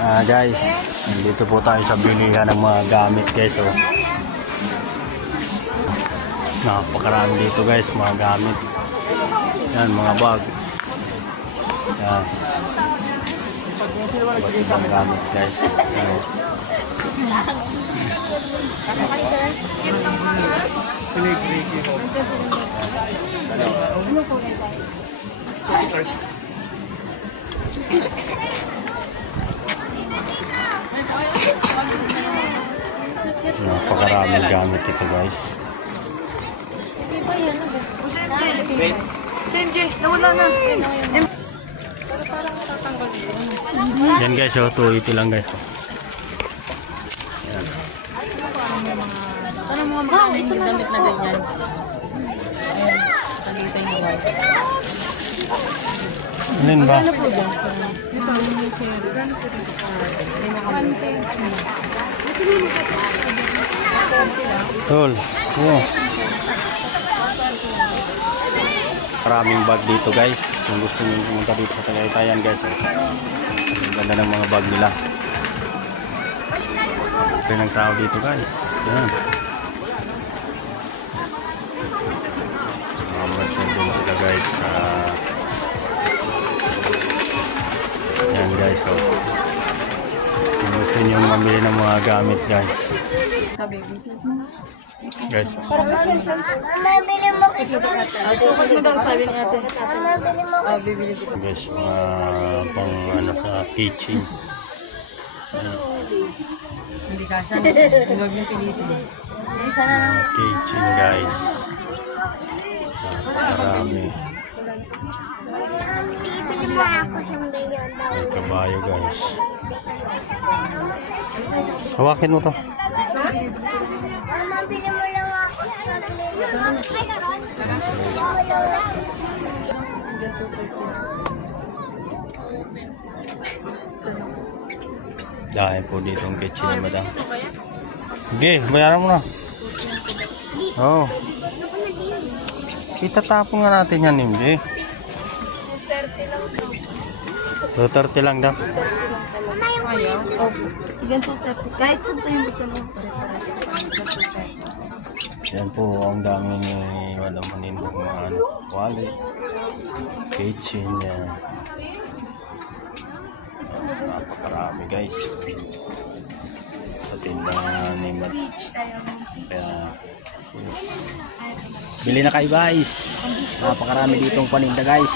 Guys, dito po tayo sa bilihan ng mga gamit guys. Oh. Napakarami dito guys, mga gamit. Yan, mga bag. Yan. Mga gamit guys. Yan. Napakaraming gamit ito guys. SMG, nawala na. Yan guys, oh, 280 lang guys. Yan. Parang mga magkano yung damit na ganyan. Ayan, talitay na white. Alin ba? Ano po dyan? Ito, yung cherry. Gano'n po dito? May nakamit. Tol. Oh. Maraming bag dito guys. Kung gusto niyo pumunta dito sa Tagaytayan guys. Oh. Ang ganda ng mga bag nila. Ito ng tao dito guys. Yan. Mamasyon din sila guys. Yan guys. Oh. Kung gusto niyo mamili ng mga gamit guys. Guys. Mabili mo kasi. Sukat mo daw, sabi ni ate. Mabili mo. Bibili ko. Guys, pang ano sa kitchen. Hindi kasha. Huwag yung pilitin. Isa na lang. Kitchen guys. Marami. Bibili mo ako siyang ganyan daw. May kabayo guys. Hawakin mo to. Mama, bili mo lang ako sa Dahil po dito ang kitchen ni madam. Sige, bayaran mo na. Oo. Oh. Itatapon nga natin yan, hindi. 230 lang daw. Ayaw. Ganito 30. Kahit saan tayo dito mo. Yan po ang dami ni Madam Manindong mga ano, wallet, kitchen yan. Napakarami guys. Sa tindahan ni Madam. Kaya bili na kayo guys. Napakarami ditong paninda guys.